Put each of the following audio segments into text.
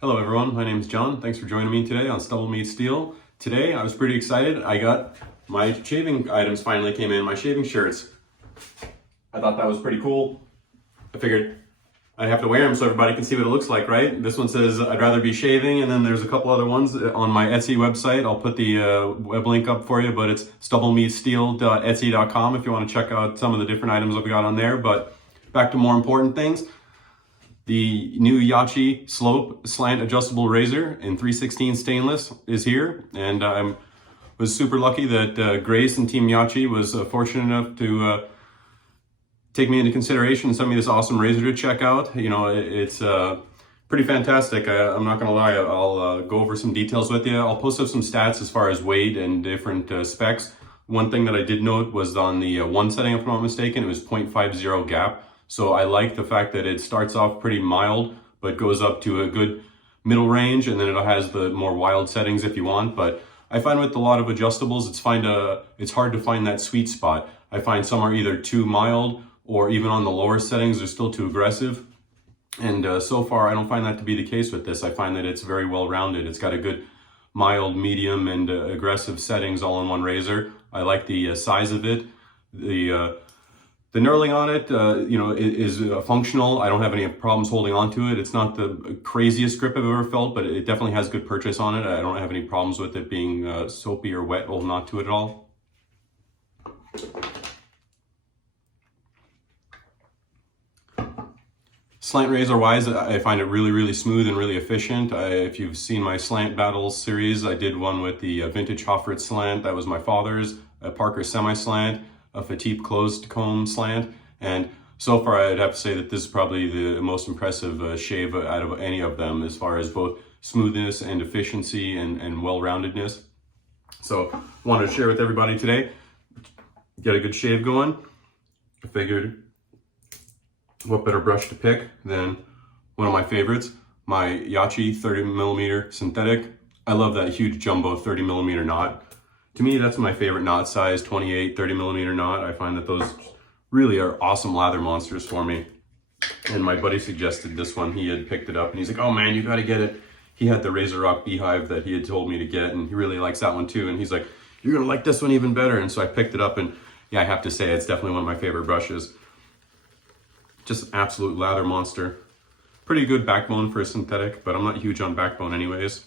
Hello everyone, my name is John. Thanks for joining me today on Stubble Meets Steel. Today I was pretty excited. I got my shaving items finally came in, my shaving shirts. I thought that was pretty cool. I figured I'd have to wear them so everybody can see what it looks like, right? This one says I'd rather be shaving, and then there's a couple other ones on my Etsy website. I'll put the web link up for you, but it's stubblemeetsteel.etsy.com if you want to check out some of the different items that we got on there. But back to more important things. The new Yachi Slant adjustable razor in 316 stainless is here, and I was super lucky that Grace and Team Yachi was fortunate enough to take me into consideration and send me this awesome razor to check out. You know, it's pretty fantastic. I'm not gonna lie, I'll go over some details with you. I'll post up some stats as far as weight and different specs. One thing that I did note was on the one setting, if I'm not mistaken, it was 0.50 gap. So I like the fact that it starts off pretty mild, but goes up to a good middle range, and then it has the more wild settings if you want. But I find with a lot of adjustables, it's hard to find that sweet spot. I find some are either too mild, or even on the lower settings, they're still too aggressive. And so far, I don't find that to be the case with this. I find that it's very well-rounded. It's got a good mild, medium, and aggressive settings all in one razor. I like the size of it. The knurling on it, is functional. I don't have any problems holding on to it. It's not the craziest grip I've ever felt, but it definitely has good purchase on it. I don't have any problems with it being soapy or wet holding on to it at all. Slant razor wise, I find it really, really smooth and really efficient. If you've seen my Slant Battles series, I did one with the vintage Hoffert Slant. That was my father's, a Parker Semi-Slant, a Fatip closed comb slant, and so far I'd have to say that this is probably the most impressive shave out of any of them as far as both smoothness and efficiency and well-roundedness. So wanted to share with everybody today. Get a good shave going. I figured what better brush to pick than one of my favorites, my Yachi 30mm synthetic. I love that huge jumbo 30mm knot. To me, that's my favorite knot size, 28, 30mm knot. I find that those really are awesome lather monsters for me. And my buddy suggested this one. He had picked it up and he's like, oh man, you gotta get it. He had the Razor Rock Beehive that he had told me to get, and he really likes that one too. And he's like, you're gonna like this one even better. And so I picked it up, and yeah, I have to say it's definitely one of my favorite brushes. Just an absolute lather monster. Pretty good backbone for a synthetic, but I'm not huge on backbone anyways.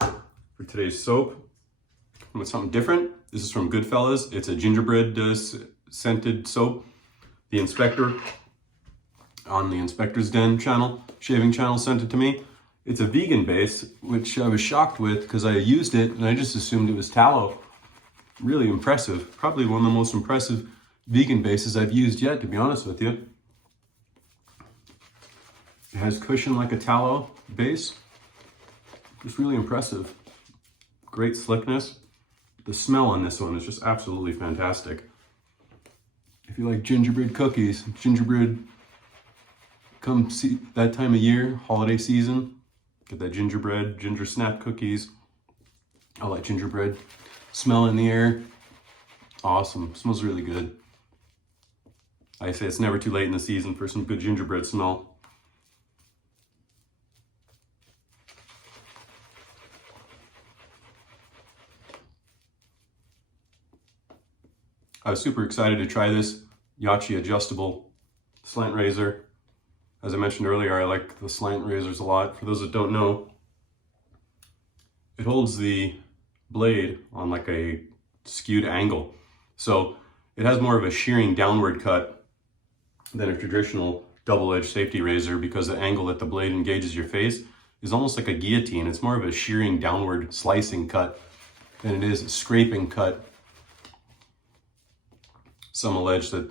For today's soap, with something different. This is from Goodfellas. It's a gingerbread scented soap. The inspector on the Inspector's Den channel, shaving channel, sent it to me. It's a vegan base, which I was shocked with because I used it and I just assumed it was tallow. Really impressive. Probably one of the most impressive vegan bases I've used yet, to be honest with you. It has cushion like a tallow base. Just really impressive. Great slickness. The smell on this one is just absolutely fantastic. If you like gingerbread cookies, gingerbread come see that time of year, holiday season, get that gingerbread, ginger snap cookies. I like gingerbread. Smell in the air. Awesome. Smells really good. I say it's never too late in the season for some good gingerbread smell. I was super excited to try this Yachi adjustable slant razor. As I mentioned earlier, I like the slant razors a lot. For those that don't know, it holds the blade on like a skewed angle. So it has more of a shearing downward cut than a traditional double-edged safety razor, because the angle that the blade engages your face is almost like a guillotine. It's more of a shearing downward slicing cut than it is a scraping cut. Some allege that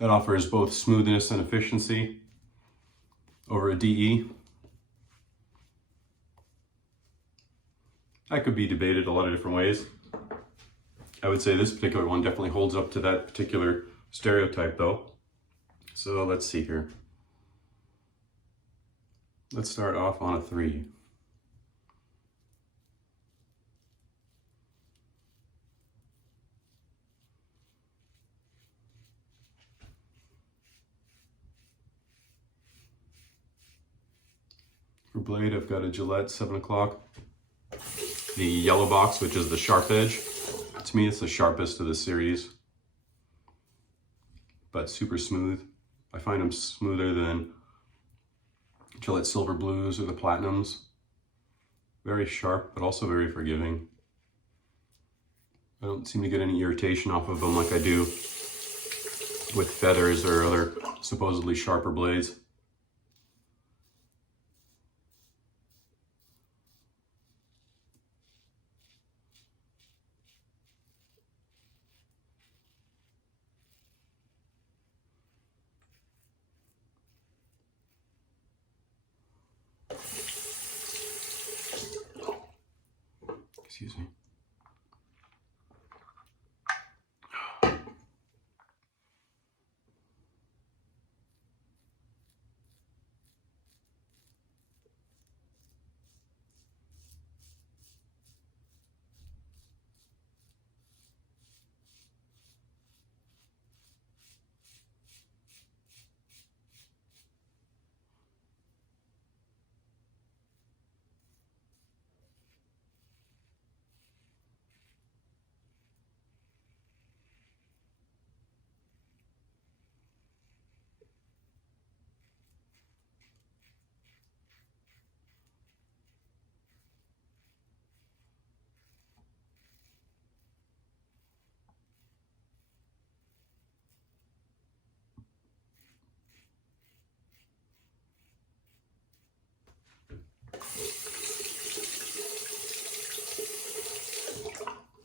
offers both smoothness and efficiency over a DE. That could be debated a lot of different ways. I would say this particular one definitely holds up to that particular stereotype though. So let's see here. Let's start off on a 3. For blade, I've got a Gillette 7 o'clock. The yellow box, which is the sharp edge. To me, it's the sharpest of the series, but super smooth. I find them smoother than Gillette Silver Blues or the Platinums. Very sharp, but also very forgiving. I don't seem to get any irritation off of them like I do with feathers or other supposedly sharper blades. Excuse me.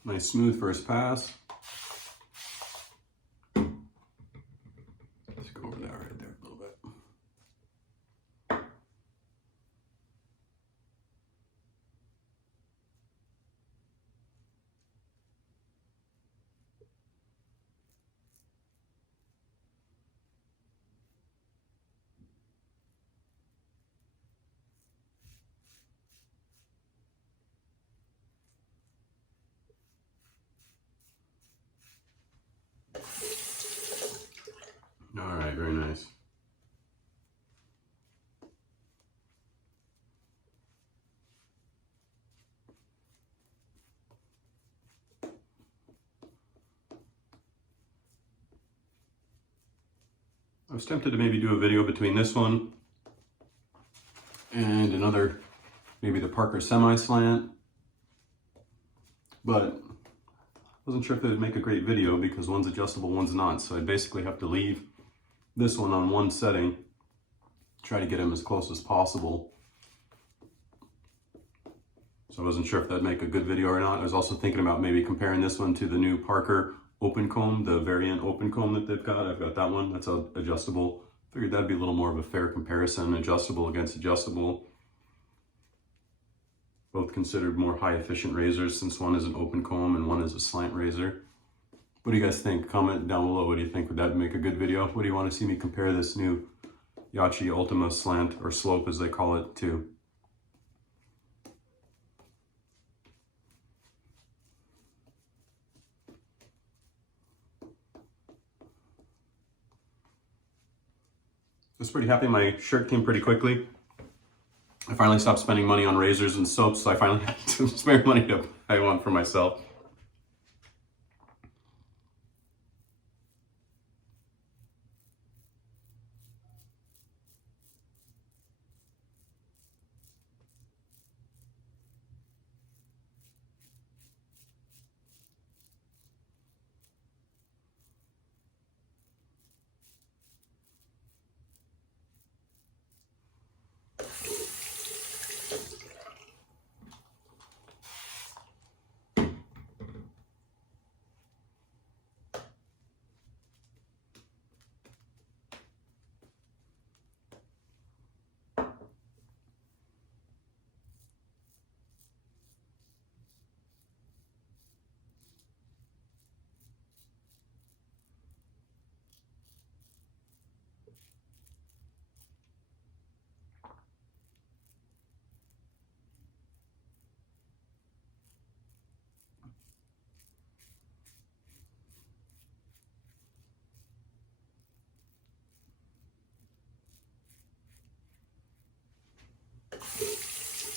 Nice smooth first pass. Let's go over that right there a little bit. All right, very nice. I was tempted to maybe do a video between this one and another, maybe the Parker semi-slant, but wasn't sure if it would make a great video because one's adjustable, one's not. So I'd basically have to leave this one on one setting, try to get him as close as possible. So I wasn't sure if that'd make a good video or not. I was also thinking about maybe comparing this one to the new Parker open comb, the variant open comb that they've got. I've got that one, that's adjustable. Figured that'd be a little more of a fair comparison, adjustable against adjustable. Both considered more high efficient razors since one is an open comb and one is a slant razor. What do you guys think? Comment down below. What do you think? Would that make a good video? What do you want to see me compare this new Yaqi Ultima slant, or slope as they call it, to? I was pretty happy. My shirt came pretty quickly. I finally stopped spending money on razors and soaps, so I finally had to spare money to buy one for myself.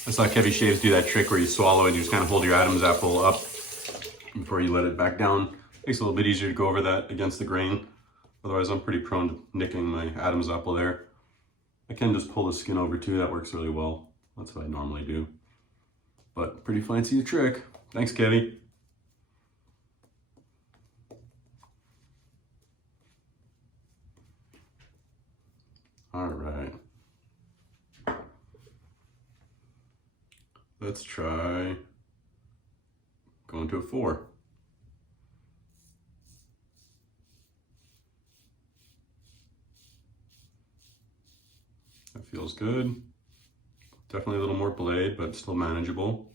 I saw Kevy Shaves do that trick where you swallow and you just kind of hold your Adam's apple up before you let it back down. Makes it a little bit easier to go over that against the grain. Otherwise, I'm pretty prone to nicking my Adam's apple there. I can just pull the skin over too. That works really well. That's what I normally do. But pretty fancy trick. Thanks, Kevy. All right. Let's try going to a 4. That feels good. Definitely a little more blade, but still manageable.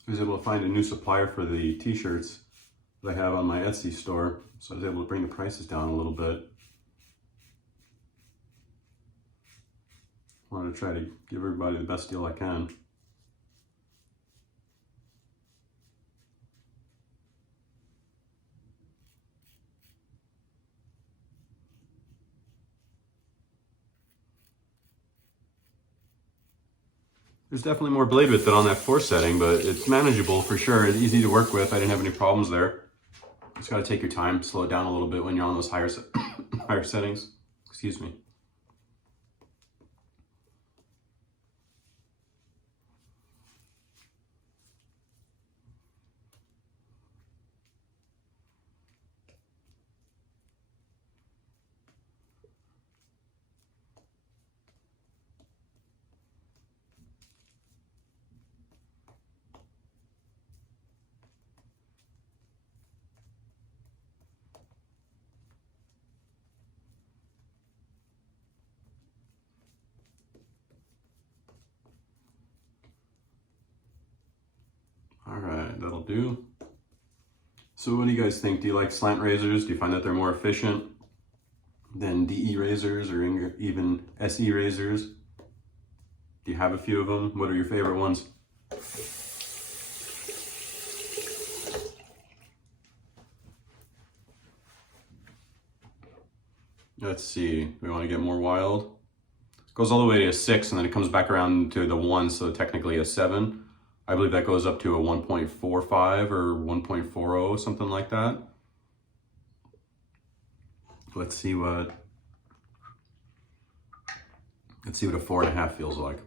I was able to find a new supplier for the t-shirts that I have on my Etsy store, so I was able to bring the prices down a little bit. I wanted to try to give everybody the best deal I can. There's definitely more blade width than on that 4 setting, but it's manageable for sure. It's easy to work with. I didn't have any problems there. Just got to take your time, slow it down a little bit when you're on those higher higher settings. Excuse me. All right, that'll do. So what do you guys think? Do you like slant razors? Do you find that they're more efficient than DE razors or even SE razors? Do you have a few of them? What are your favorite ones? Let's see, we want to get more wild. It goes all the way to a 6 and then it comes back around to the 1, so technically a 7. I believe that goes up to a 1.45 or 1.40, something like that. Let's see what a 4.5 feels like.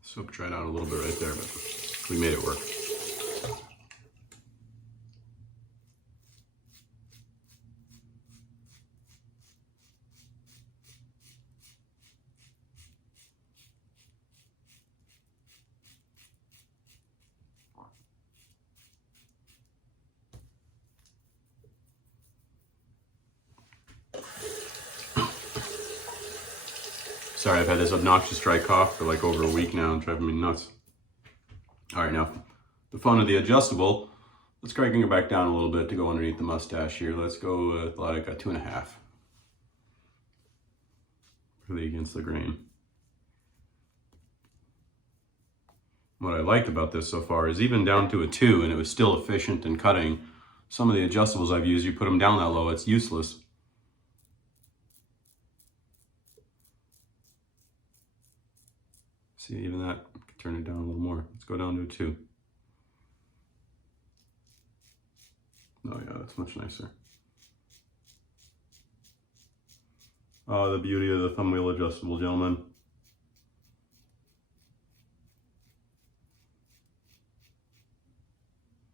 Soap dried out a little bit right there, but we made it work. Sorry, I've had this obnoxious dry cough for like over a week now and driving me nuts. All right, now the fun of the adjustable. Let's crank it back down a little bit to go underneath the mustache here. Let's go with like a 2.5. Really against the grain. What I liked about this so far is even down to a 2 and it was still efficient in cutting. Some of the adjustables I've used, you put them down that low, it's useless. See, even that, turn it down a little more. Let's go down to a 2. Oh yeah, that's much nicer. Oh, the beauty of the thumb wheel adjustable, gentlemen.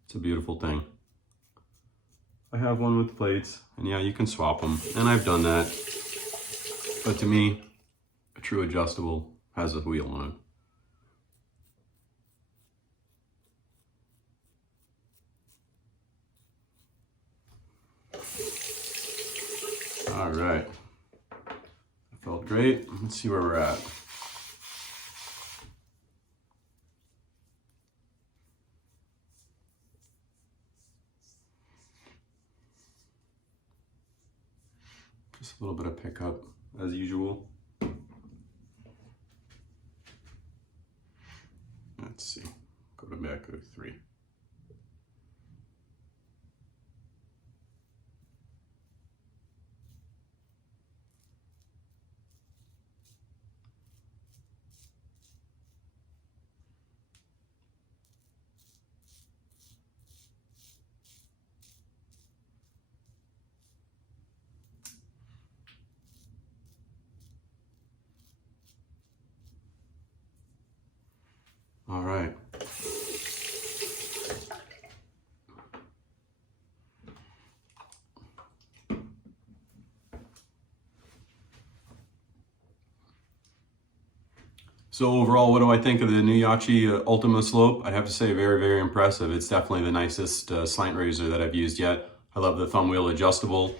It's a beautiful thing. I have one with plates, and yeah, you can swap them, and I've done that. But to me, a true adjustable has a wheel on it. All right, that felt great. Let's see where we're at. Just a little bit of pickup as usual. Let's see, go to back of 3. All right. So overall, what do I think of the new Yaqi Ultima slope? I'd have to say very, very impressive. It's definitely the nicest slant razor that I've used yet. I love the thumb wheel adjustable.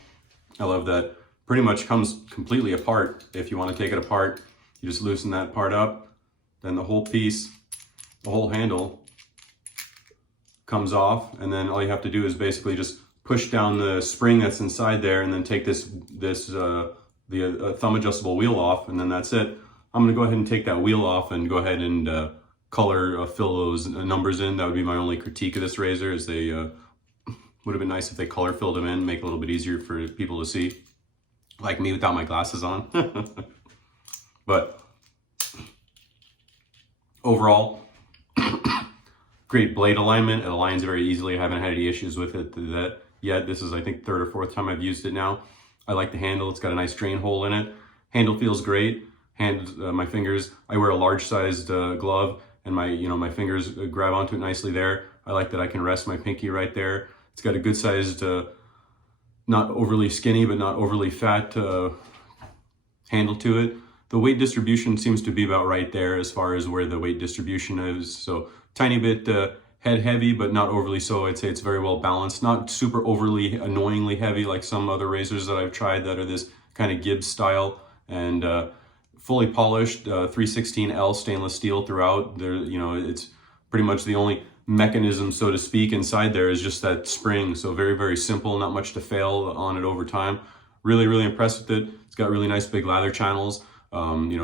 I love that pretty much comes completely apart. If you want to take it apart, you just loosen that part up, then the whole piece, the whole handle comes off, and then all you have to do is basically just push down the spring that's inside there and then take the thumb adjustable wheel off, and then that's it. I'm going to go ahead and take that wheel off and go ahead and fill those numbers in. That would be my only critique of this razor, is they would have been nice if they color filled them in, make it a little bit easier for people to see, like me without my glasses on. But overall, great blade alignment. It aligns very easily. I haven't had any issues with it yet. This is, I think, 3rd or 4th time I've used it now. I like the handle. It's got a nice drain hole in it. Handle feels great. My fingers, I wear a large sized glove, and my fingers grab onto it nicely there. I like that I can rest my pinky right there. It's got a good sized, not overly skinny, but not overly fat handle to it. The weight distribution seems to be about right there as far as where the weight distribution is. So tiny bit head heavy, but not overly so. I'd say it's very well balanced. Not super overly annoyingly heavy like some other razors that I've tried that are this kind of Gibbs style. And fully polished 316L stainless steel throughout. There, it's pretty much the only mechanism, so to speak, inside there is just that spring. So very, very simple, not much to fail on it over time. Really, really impressed with it. It's got really nice big lather channels.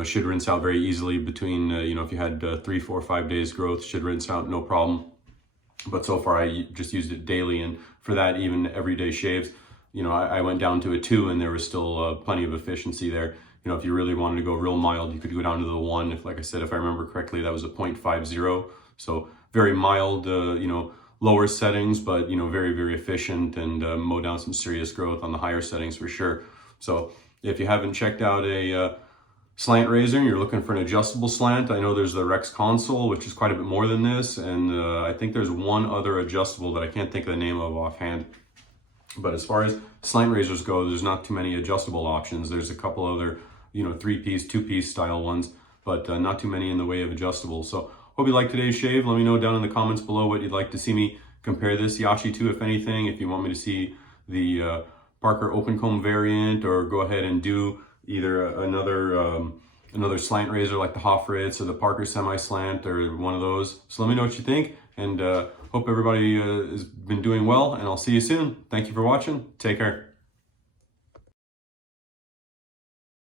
Should rinse out very easily between, if you had 3, 4, 5 days growth, should rinse out no problem. But so far I just used it daily, and for that, even everyday shaves, I went down to a 2 and there was still plenty of efficiency there. If you really wanted to go real mild, you could go down to the 1. If, like I said, if I remember correctly, that was a 0.50. So very mild, lower settings, but, very, very efficient, and mow down some serious growth on the higher settings for sure. So if you haven't checked out a slant razor and you're looking for an adjustable slant, I know there's the Rex Console, which is quite a bit more than this. And I think there's one other adjustable that I can't think of the name of offhand. But as far as slant razors go, there's not too many adjustable options. There's a couple other 3-piece, 2-piece style ones, but not too many in the way of adjustable. So hope you liked today's shave. Let me know down in the comments below what you'd like to see me compare this Yachi to, if anything. If you want me to see the Parker open comb variant, or go ahead and do either another another slant razor like the Hofritz or the Parker semi-slant or one of those. So let me know what you think, and hope everybody has been doing well, and I'll see you soon. Thank you for watching. Take care.